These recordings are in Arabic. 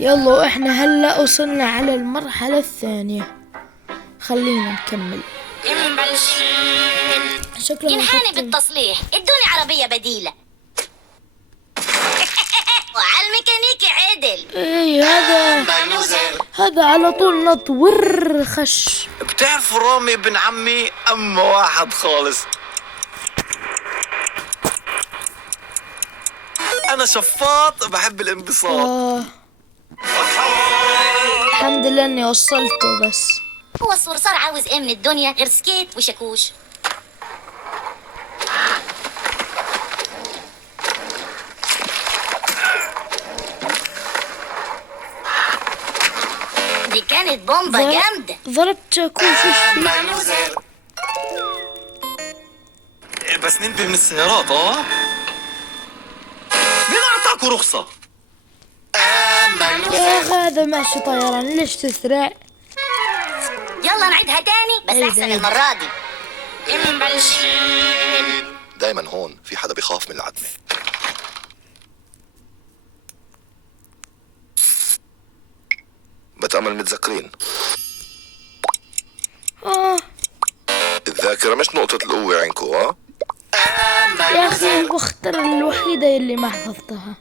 يلا واحنا هلا وصلنا على المرحلة الثانية، خلينا نكمل. شكله ينحني بالتصليح، ادوني عربية بديلة. وعلى الميكانيكي عدل. ايه هذا على طول نطور خش. بتعرف رامي ابن عمي اما واحد خالص. انا شفاط بحب الانبساط. الحمد لله اني وصلته. بس هو الصرصار عاوز ايه من الدنيا غير سكيت وشاكوش؟ دي كانت بومبا جامدة. ضربت شاكوش. بس ننتبه من السيارات. مين اعطاكوا رخصة؟ يا أخي هذا ماشي طيران، ليش تسرع؟ يلا نعيدها تاني بس احسن المرة دي. دايما هون في حدا بيخاف من العتمة. بتأمل متذكرين. الذاكرة مش نقطة القوة عندكو. يا أخي الوختر الوحيدة اللي ما حفظتها.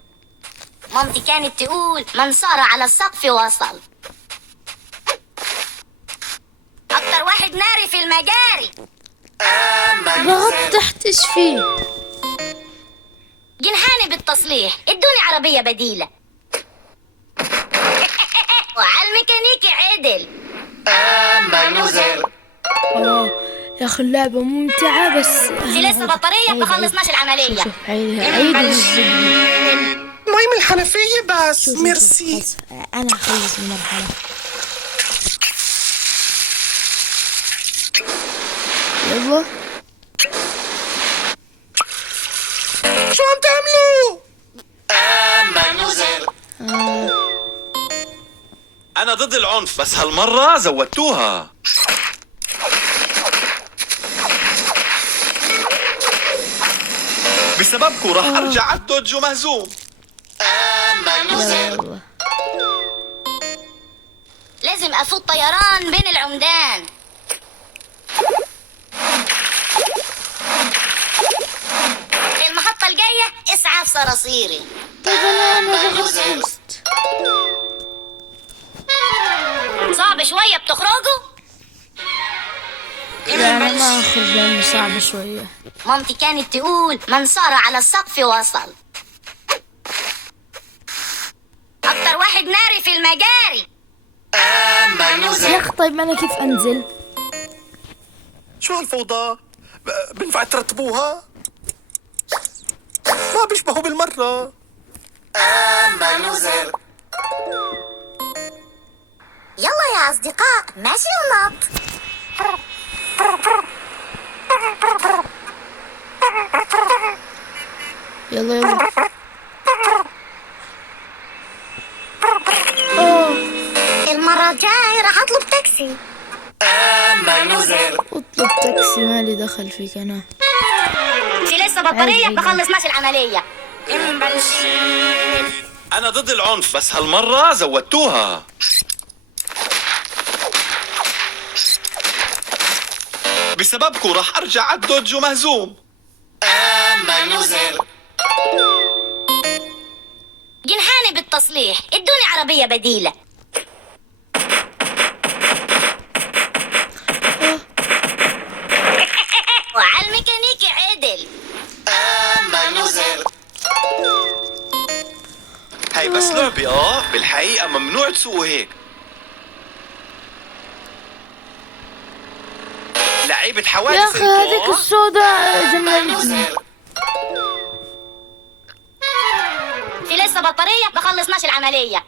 مامتي كانت تقول من صار على السقف وصل. اكتر واحد ناري في المجاري. ضغط تحت ايش فيه؟ جنحاني بالتصليح، ادوني عربية بديلة. وعلى الميكانيكي عدل. يا أخي اللعبة ممتعة بس في لسه بطارية ما خلصناش العملية. شوف عيد مي من الحنفية بس. ميرسي. أنا أخلص المرحلة. يلا شو عم تعملوا؟ أنا ضد العنف بس هالمرة زودتوها. بسببكم راح أرجع على الدوجو مهزوم. يلا لازم افوت طيران بين العمدان. المحطة الجاية اسعاف صراصيري. طيب أنا ضغطت. صعب شوية بتخرجوا؟ لا أنا ما أخرج لأنه صعب شوية. مامتي كانت تقول من صار على السقف وصل. اكتر واحد ناري في المجاري. يا أخي طيب أنا كيف أنزل؟ شو هالفوضى؟ بنفع ترتبوها؟ ما بيشبهوا بالمرة. يلا يا اصدقاء ماشي ونط. يلا المرة الجاية راح اطلب تاكسي. اطلب تاكسي، مالي دخل فيك أنا. في لسه بطارية ما خلصناش العملية. أنا ضد العنف بس هالمرة زودتوها. بسببكم راح أرجع على الدوجو مهزوم. جنحاني بالتصليح، ادوني عربية بديلة. وعلى الميكانيكي عدل. هاي بس لعبة. بالحقيقة ممنوع تسوقوا هيك. لعيبة حوادث. يا أخي هذيك السوداء جننتني. في لسه بطارية ما خلصناش العملية.